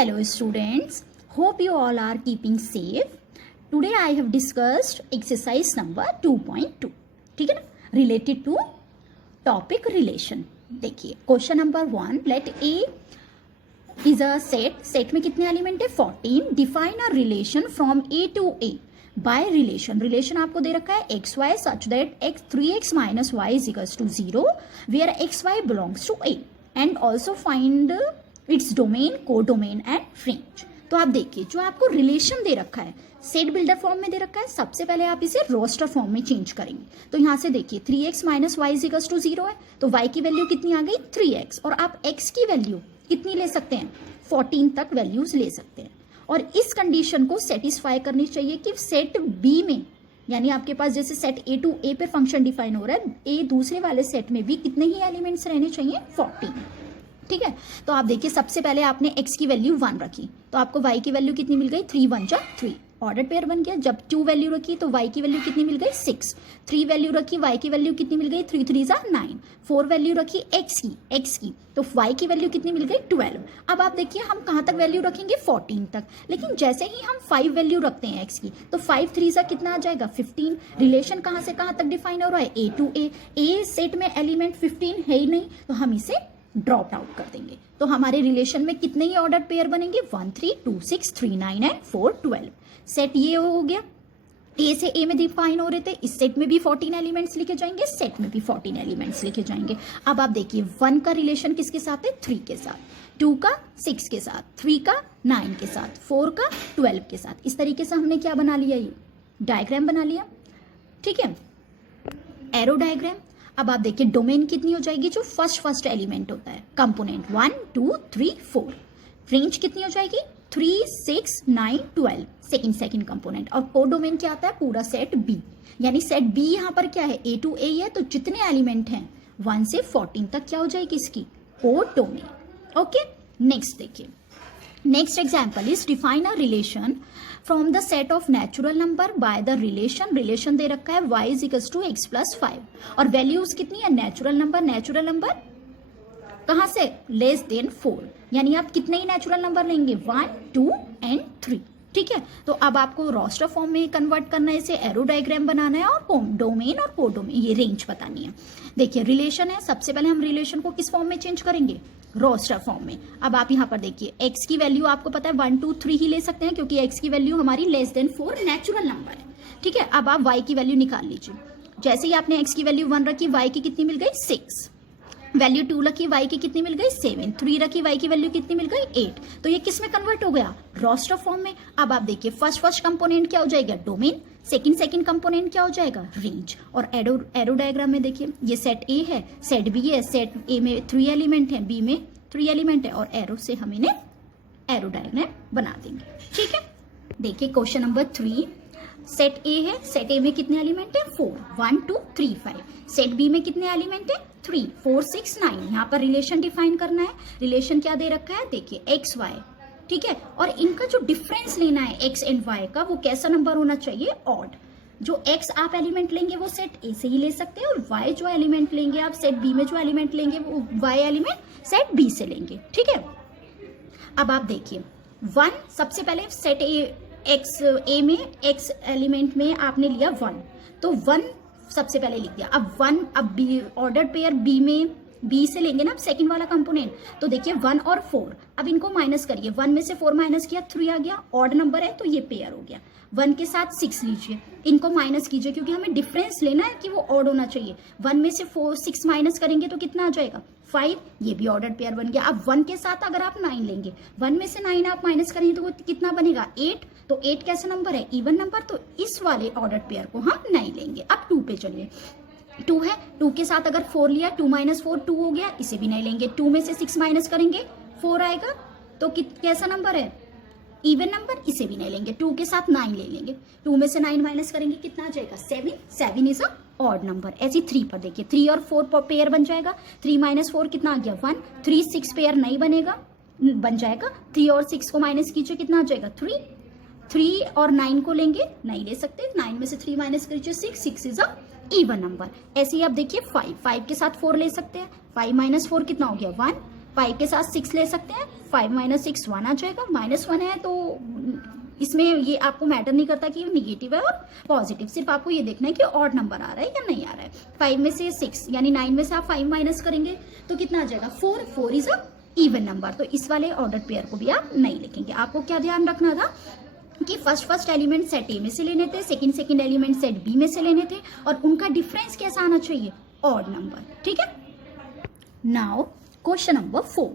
Hello students, hope you all are keeping safe. Today I have discussed exercise number 2.2. ठीक है ना, related to topic relation. देखिए question number 1, let A is a set में कितने element है 14. Define a relation from A to A by relation आपको दे रखा है x y such that 3x minus y is equals to 0 where xy belongs to A and also find its domain, को domain and range. तो आप देखिए जो आपको रिलेशन दे रखा है सेट बिल्डर फॉर्म में दे रखा है, सबसे पहले आप इसे रोस्टर फॉर्म में चेंज करेंगे. तो यहाँ से देखिए 3x minus y is equals to 0 है, तो y की वैल्यू कितनी आ गई 3x और आप x की वैल्यू कितनी ले सकते हैं 14 तक वैल्यूज ले सकते हैं. और इस कंडीशन को सेटिस्फाई करनी चाहिए कि सेट B में, यानी आपके पास जैसे सेट A टू A पे फंक्शन डिफाइन हो रहा है, A दूसरे वाले सेट में भी कितने ही एलिमेंट्स रहने चाहिए 14. ठीक है, तो आप देखिए सबसे पहले आपने x की वैल्यू 1 रखी तो आपको y की वैल्यू कितनी मिल गई 3 1 जा 3, ऑर्डर पेयर बन गया. जब 2 वैल्यू रखी तो y की वैल्यू कितनी मिल गई 6, 3 वैल्यू रखी y की वैल्यू कितनी मिल गई 3 3 जा 9, 4 वैल्यू रखी x की तो y की वैल्यू कितनी मिल गई 12. अब आप देखिए हम कहाँ तक वैल्यू रखेंगे 14 तक, लेकिन जैसे ही हम 5 वैल्यू रखते हैं x की तो 5 3 जा कितना आ जाएगा 15. रिलेशन कहाँ से कहाँ तक डिफाइन हो रहा है A टू A सेट में एलिमेंट 15 है ही नहीं तो हम इसे ड्रॉप आउट कर देंगे. तो हमारे रिलेशन में कितने ही ऑर्डर पेयर बनेंगे 1 3 2 6 3 9 एंड 4 12. सेट ये हो गया, ए से ए में डिफाइन हो रहे थे, इस सेट में भी 14 एलिमेंट्स लिखे जाएंगे, सेट में भी 14 एलिमेंट्स लिखे जाएंगे. अब आप देखिए 1 का रिलेशन किसके साथ है 3 के साथ, 2 का 6 के साथ, 3 का 9 के साथ, 4 का 12 के साथ. इस तरीके से हमने क्या बना लिया, ये डायग्राम बना लिया. ठीक है, एरो डायग्राम. अब आप देखिए डोमेन कितनी हो जाएगी, जो फर्स्ट एलिमेंट होता है कंपोनेंट 1 2 3 4. रेंज कितनी हो जाएगी 3 6 9 12 सेकंड कंपोनेंट. और को डोमेन क्या आता है पूरा सेट बी, यानी सेट बी यहाँ पर क्या है A टू A है, तो जितने एलिमेंट हैं 1 से 14 तक क्या हो जाएगी इसकी को डोमेन. ओके, नेक्स्ट देखिए, next example is define a relation from the set of natural number by the relation दे रखा है y is equals to x plus 5 और वैल्यूज कितनी है नेचुरल नंबर कहाँ से लेस देन 4, यानी आप कितने ही नेचुरल नंबर लेंगे 1 2 एंड 3. ठीक है, तो अब आपको रोस्टर फॉर्म में कन्वर्ट करना है, इसे एरो डायग्राम बनाना है और डोमेन और को डोमेन ये रेंज बतानी है. देखिए रिलेशन है, सबसे पहले हम रिलेशन को किस फॉर्म में चेंज करेंगे रोस्टर फॉर्म में. अब आप यहाँ पर देखिए x की वैल्यू आपको पता है 1 2 3 ही ले सकते हैं क्योंकि x की वैल्यू हमारी लेस देन 4 नेचुरल नंबर है. ठीक है, अब आप y की वैल्यू निकाल लीजिए. जैसे ही आपने x की वैल्यू 1 रखी y की कितनी मिल गई 6, वैल्यू 2 रखी y की कितनी मिल गई 7, 3 रखी y की वैल्यू कितनी मिल गई 8. तो ये किस में कन्वर्ट हो गया रोस्टर फॉर्म में. अब आप देखिए फर्स्ट कंपोनेंट क्या हो जाएगा डोमेन, सेकंड कंपोनेंट क्या हो जाएगा रेंज. और एरो डायग्राम में देखिए ये सेट A है, सेट B है, सेट A में 3 एलिमेंट है, B में 3 एलिमेंट है और एरो से हम इन्हें एरो डायग्राम बना देंगे. ठीक है, देखिए क्वेश्चन नंबर 3, सेट A है, सेट A में कितने एलिमेंट है 4 1 2 3 5. सेट B में कितने एलिमेंट है 3 4 6 9. यहाँ पर रिलेशन डिफाइन करना है. रिलेशन क्या दे रखा है देखिए एक्स वाई. ठीक है, और इनका जो डिफरेंस लेना है एक्स एंड वाई का वो कैसा नंबर होना चाहिए ऑड. जो x आप एलिमेंट लेंगे वो सेट A से ही ले सकते हैं और y जो एलिमेंट लेंगे आप सेट B में जो एलिमेंट लेंगे वो y एलिमेंट सेट B से लेंगे. ठीक है, अब आप देखिए 1 सबसे पहले सेट A में x एलिमेंट में आपने लिया 1 तो 1 सबसे पहले लिख दिया. अब 1 अब B ऑर्डर पेयर B में B से लेंगे ना अब सेकंड वाला कंपोनेंट. तो देखिए 1 और 4, अब इनको माइनस करिए, 1 में से 4 माइनस किया 3 आ गया, ऑड नंबर है तो ये पेयर हो गया. 1 के साथ 6 लीजिए, इनको माइनस कीजिए क्योंकि हमें डिफरेंस लेना है कि वो ऑड होना चाहिए. 1 में से 6 माइनस करेंगे तो कितना आ जाएगा 5, ये भी ऑर्डर पेयर बन गया. अब 1 के साथ अगर आप 9 लेंगे, 1 में से 9 आप माइनस करेंगे तो वो कितना बनेगा 8. तो 8 कैसा नंबर है इवन नंबर, तो इस वाले ऑर्डर पेयर को हम नहीं लेंगे. अब 2 पे चलिए, 2 है, 2 के साथ अगर 4 लिया 2 माइनस 4 2 हो गया, इसे भी नहीं लेंगे. 2 में से 6 माइनस करेंगे 4 आएगा, तो कैसा नंबर है इवन नंबर, इसे भी नहीं लेंगे. 2 के साथ 9 ले लेंगे, 2 में से 9 माइनस करेंगे कितना आ जाएगा 7 इज अ ऑड नंबर. ऐसे 3 पर देखिए 3 और 4 पेयर बन जाएगा. 3 माइनस 4 कितना आ गया 1, 3 6 पेयर नहीं बनेगा, बन जाएगा. 3 और 6 को माइनस कीजिए कितना आ जाएगा 3 और 9 को लेंगे नहीं ले सकते, 9 में से 3 माइनस कीजिए 6 इज अ इवन नंबर. ऐसे ही आप देखिए 5 के साथ 4 ले सकते हैं. 5 माइनस 4 कितना हो गया 1, 5 के साथ 6 ले सकते हैं, 5 माइनस 6 1 आ जाएगा, -1 है तो इसमें ये आपको मैटर नहीं करता कि निगेटिव है और पॉजिटिव, सिर्फ आपको ये देखना है कि ऑड नंबर आ रहा है या नहीं आ रहा है। 5 में से 6 यानी 9 में से आप 5 माइनस करेंगे तो कितना आ जाएगा 4, 4 इज अ इवन नंबर, तो इस वाले ऑर्डर पेयर को भी आप नहीं लिखेंगे। आपको क्या ध्यान रखना था कि फर्स्ट एलिमेंट सेट ए में से लेने थे, सेकंड एलिमेंट सेट बी में से लेने थे और उनका डिफरेंस कैसा आना चाहिए, ऑड नंबर, ठीक है। Now question number 4,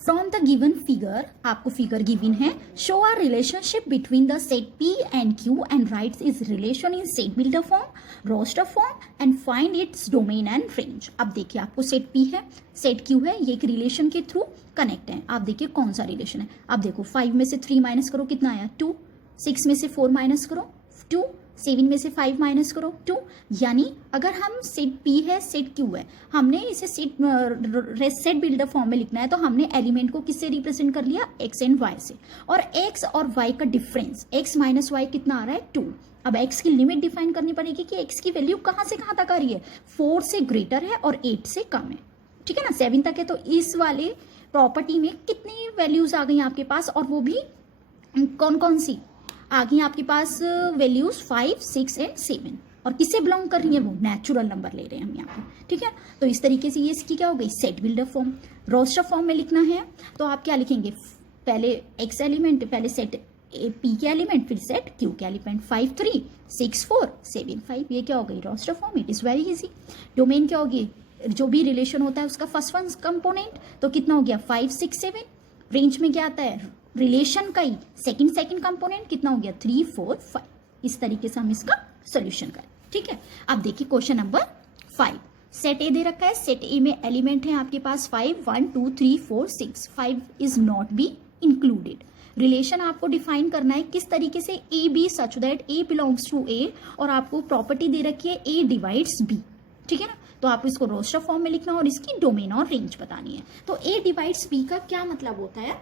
from the given figure, आपको फिगर गिवन है, show a relationship between the set P and Q and writes is relation in set builder form, roster form and find its domain and range. अब देखिए आपको set P है, set Q है, ये एक relation के through connect है। आप देखिए कौन सा रिलेशन है। अब देखो 5 में से 3 माइनस करो, कितना आया 2, 6 में से 4 माइनस करो 2, 7 में से 5 माइनस करो 2, यानी अगर हम सेट पी है सेट क्यू है, हमने इसे सेट बिल्डर फॉर्म में लिखना है तो हमने एलिमेंट को किससे रिप्रेजेंट कर लिया, एक्स एंड वाई से, और एक्स और वाई का डिफरेंस एक्स माइनस वाई कितना आ रहा है 2। अब एक्स की लिमिट डिफाइन करनी पड़ेगी कि एक्स की वैल्यू कहाँ से कहाँ तक आ रही है, 4 से ग्रेटर है और 8 से कम है, ठीक है ना, 7 तक है। तो इस वाले प्रॉपर्टी में कितनी वैल्यूज आ गई आपके पास, और वो भी कौन कौन सी आ गई आपके पास, वैल्यूज 5, 6 एंड 7, और किससे बिलोंग कर रही है, वो नेचुरल नंबर ले रहे हैं हम यहाँ पे, ठीक है। तो इस तरीके से ये इसकी क्या हो गई, set builder form. Roster form में लिखना है तो आप क्या लिखेंगे, पहले एक्स एलिमेंट, पहले सेट पी के एलिमेंट, फिर सेट क्यू के एलिमेंट, 5 3 6 4 7 5, ये क्या हो गई roster form, it is very easy. Domain क्या होगी, जो भी रिलेशन होता है उसका फर्स्ट वन कंपोनेंट, तो कितना हो गया 5 6 7। रेंज में क्या आता है, रिलेशन का ही सेकंड कंपोनेंट, कितना हो गया 3 4 5। इस तरीके से हम इसका सोल्यूशन करें, ठीक है। अब देखिए क्वेश्चन नंबर 5, सेट ए दे रखा है, सेट ए में एलिमेंट है आपके पास 5 1 2 3 4 6, 5 is not be included. Relation आपको डिफाइन करना है किस तरीके से, A B such that A belongs to A, और आपको प्रॉपर्टी दे रखी है ए डिवाइड्स बी, ठीक है ना। तो आप इसको रोस्टर फॉर्म में लिखना और इसकी डोमेन और रेंज बतानी है। तो ए डिवाइड्स बी का क्या मतलब होता है,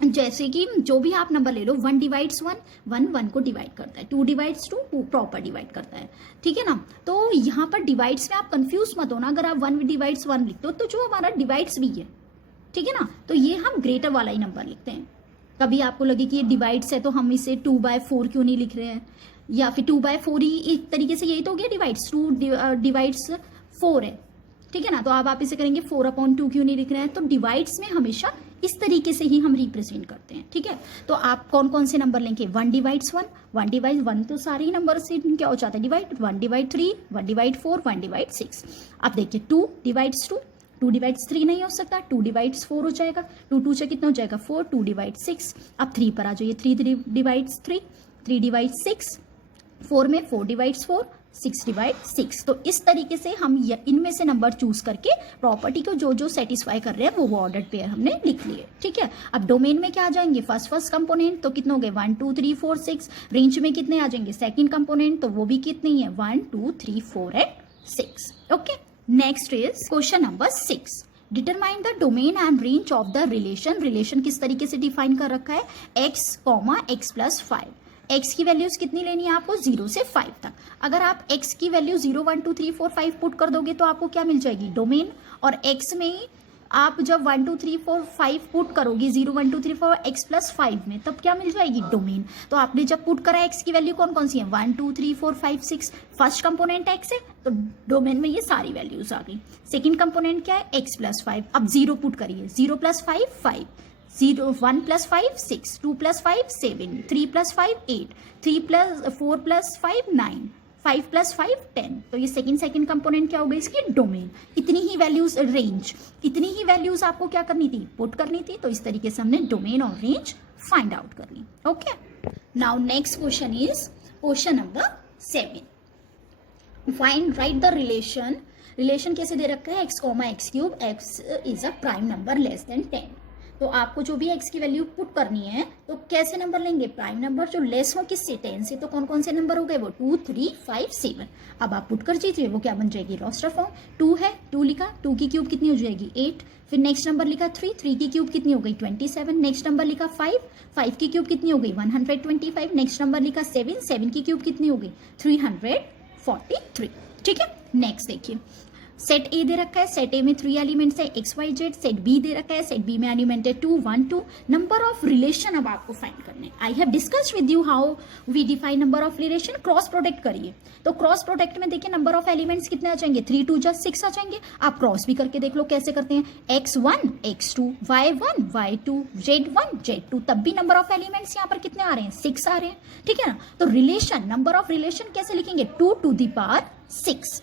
जैसे कि जो भी आप नंबर ले लो, 1 डिवाइड्स 1, 1 1 को डिवाइड करता है, 2 डिवाइड्स 2 प्रॉपर डिवाइड करता है, ठीक है ना। तो यहाँ पर डिवाइड्स में आप कंफ्यूज मत होना, अगर आप 1 डिवाइड्स 1 लिखते हो तो जो हमारा डिवाइड्स भी है, ठीक है ना, तो ये हम ग्रेटर वाला ही नंबर लिखते हैं। कभी आपको लगे कि ये डिवाइड्स है तो हम इसे 2/4 क्यों नहीं लिख रहे हैं, या फिर 2/4 ही एक तरीके से, यही तो हो गया डिवाइड्स, 2 डिवाइड्स 4 है, ठीक है ना। तो अब आप इसे करेंगे 4/2 क्यों नहीं लिख रहे हैं, तो डिवाइड्स में हमेशा इस तरीके से ही हम रिप्रेजेंट करते हैं, ठीक है। तो आप कौन कौन से नंबर लेंगे, 1 डिवाइड्स 1, 1 डिवाइड 1 तो सारे ही नंबर से क्या हो जाता है डिवाइड, 1 डिवाइड 3, 1 डिवाइड 4, 1 डिवाइड 6। अब देखिए 2 डिवाइड्स 2, 2 डिवाइड्स 3 नहीं हो सकता, 2 डिवाइड्स 4 हो जाएगा, 2 2 से कितना हो जाएगा 4, 2 डिवाइड 6। अब 3 पर आ जाइए, 3 डिवाइड्स 3, 3 डिवाइड 6, 4 में 4 डिवाइड्स 4, 6 डिवाइड 6। तो इस तरीके से हम इनमें से नंबर चूज करके प्रॉपर्टी को जो जो सेटिस्फाई कर रहे हैं वो ऑर्डर्ड पेयर हमने लिख लिए, ठीक है। अब डोमेन में क्या आ जाएंगे, फर्स्ट कंपोनेंट, तो कितने हो गए 1 2 3 4 6। रेंज में कितने आ जाएंगे, सेकंड कंपोनेंट, तो वो भी कितने ही है 1 2 3 4 and 6। Okay, next is question number 6, determine the domain and range of the relation. Relation किस तरीके से डिफाइन कर रखा है, x, x + 5। x की वैल्यूज कितनी लेनी है आपको, 0 से 5 तक। अगर आप x की वैल्यू 0 1 2 3 4 5 पुट कर दोगे तो आपको क्या मिल जाएगी, डोमेन। और x में ही आप जब 1 2 3 4 5 पुट करोगे 0 1 2 3 4 x + 5 में, तब क्या मिल जाएगी, डोमेन। तो आपने जब पुट करा x की वैल्यू कौन कौन सी है, 1 2 3 4 5 6, फर्स्ट कंपोनेंट x है तो डोमेन में ये सारी वैल्यूज आ गई। सेकेंड कंपोनेंट क्या है, x + 5। अब 0 पुट करिए, 0 + 5 5, 1 + 5 6, 2 + 5 7, 3 + 5 8, 4 + 5 9, 5 + 5 10। तो ये सेकंड कंपोनेंट क्या हो गई इसकी, डोमेन। इतनी ही वैल्यूज, रेंज, इतनी ही वैल्यूज आपको क्या करनी थी, पुट करनी थी। तो इस तरीके से हमने डोमेन और रेंज फाइंड आउट कर ली। Okay, now next question is question number 7, find write the relation. Relation कैसे दे रखा है, x, x is a prime number less than 10। तो आपको जो भी x की वैल्यू पुट करनी है तो कैसे नंबर लेंगे, प्राइम नंबर जो लेस हो किससे, 10 से। तो कौन कौन से नंबर हो गए, वो 2 3 5 7। अब आप पुट कर दीजिए, वो क्या बन जाएगी, रोस्टर फॉर्म। 2 है, 2 लिखा, 2 की क्यूब कितनी हो जाएगी 8। फिर नेक्स्ट नंबर लिखा 3, 3 की क्यूब कितनी हो गई 27। नेक्स्ट नंबर लिखा 5, 5 की क्यूब कितनी हो गई 125। नेक्स्ट नंबर लिखा 7, 7 की क्यूब कितनी हो गई 343, ठीक है। नेक्स्ट देखिए, सेट ए दे रखा है, सेट ए में 3 एलिमेंट्स है x Y Z, set B दे रखा है, सेट बी में एलिमेंट है 2 1 2। नंबर ऑफ रिलेशन अब आपको फाइंड करने। I have discussed with you how we define number of relation. Cross product करिए, तो क्रॉस प्रोडक्ट में देखिए नंबर ऑफ एलिमेंट्स कितने आ जाएंगे, 3 2 6 आ जाएंगे। आप क्रॉस भी करके देख लो कैसे करते हैं, x1 x2 y1 y2 z1 z2, तब भी नंबर ऑफ एलिमेंट्स यहाँ पर कितने आ रहे हैं, 6 आ रहे हैं, ठीक है ना। तो रिलेशन, नंबर ऑफ रिलेशन कैसे लिखेंगे, 2 to the power 6,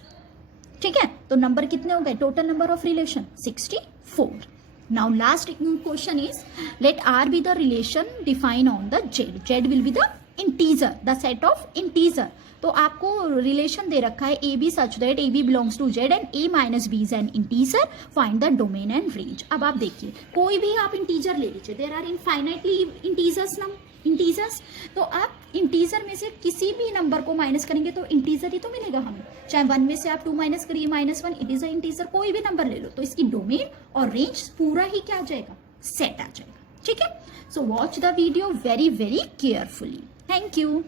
ठीक है। तो नंबर कितने हो गए, total number of relation 64। Now last question is let R be the relation defined on the Z. Z will be the integer, the set of integer. तो आपको रिलेशन दे रखा है a B such that a b belongs to Z and a minus b is an integer, find the domain and range. अब आप देखिए कोई भी आप इंटीजर ले लीजिए, देयर आर इनफाइनाइटली इंटीजर्स, तो आप इंटीजर में से किसी भी नंबर को माइनस करेंगे तो इंटीजर ही तो मिलेगा हमें। चाहे 1 में से आप 2 माइनस करिए -1, इट इज अ इंटीजर, कोई भी नंबर ले लो तो इसकी डोमेन और रेंज पूरा ही क्या आ जाएगा, सेट आ जाएगा, ठीक है। So watch the video very very carefully. Thank you.